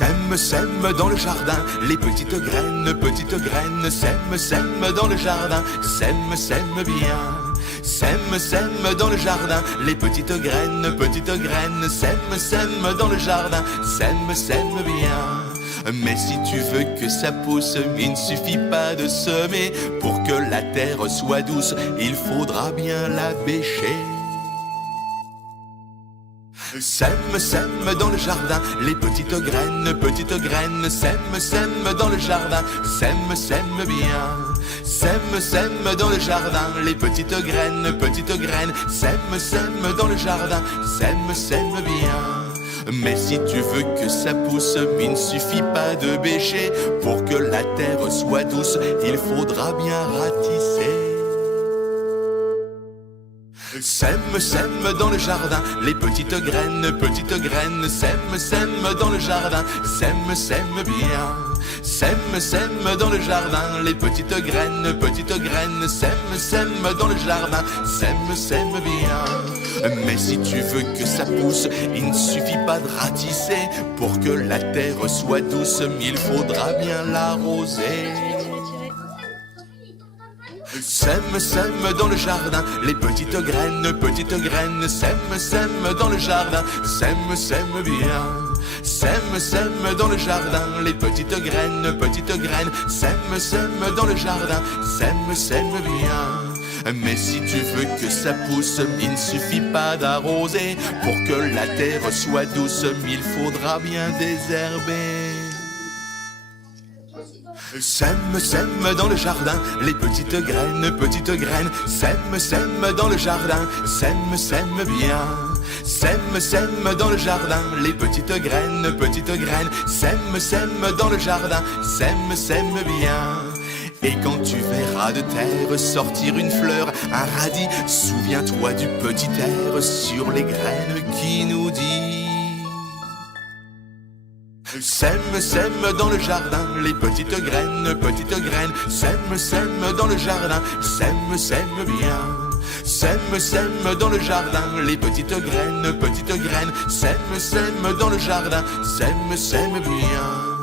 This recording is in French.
Sème, sème dans le jardin, les petites graines, sème, sème dans le jardin, sème, sème bien. Sème, sème dans le jardin, les petites graines, sème, sème dans le jardin, sème, sème bien. Mais si tu veux que ça pousse, il ne suffit pas de semer. Pour que la terre soit douce, il faudra bien la bêcher. Sème, sème dans le jardin, les petites graines, sème, sème dans le jardin, sème, sème bien. Sème, sème dans le jardin, les petites graines, sème, sème dans le jardin, sème, sème bien. Mais si tu veux que ça pousse, il ne suffit pas de bêcher. Pour que la terre soit douce, il faudra bien ratisser. Sème, sème dans le jardin, les petites graines, sème, sème dans le jardin, sème, sème bien. Sème, sème dans le jardin, les petites graines, sème, sème dans le jardin, sème, sème bien. Mais si tu veux que ça pousse, il ne suffit pas de ratisser. Pour que la terre soit douce, il faudra bien l'arroser. Sème, sème dans le jardin, les petites graines, sème, sème dans le jardin, sème, sème bien. Sème, sème dans le jardin, les petites graines, sème, sème dans le jardin, sème, sème bien. Mais si tu veux que ça pousse, il ne suffit pas d'arroser. Pour que la terre soit douce, il faudra bien désherber. Sème, sème dans le jardin, les petites graines, sème, sème dans le jardin, sème, sème bien. Sème, sème dans le jardin, les petites graines, sème, sème dans le jardin, sème, sème bien. Et quand tu verras de terre sortir une fleur, un radis, souviens-toi du petit air sur les graines qui nous dit: sème, sème dans le jardin, les petites graines, sème, sème dans le jardin, sème, sème bien. Sème, sème dans le jardin, les petites graines, sème, sème dans le jardin, sème, sème bien.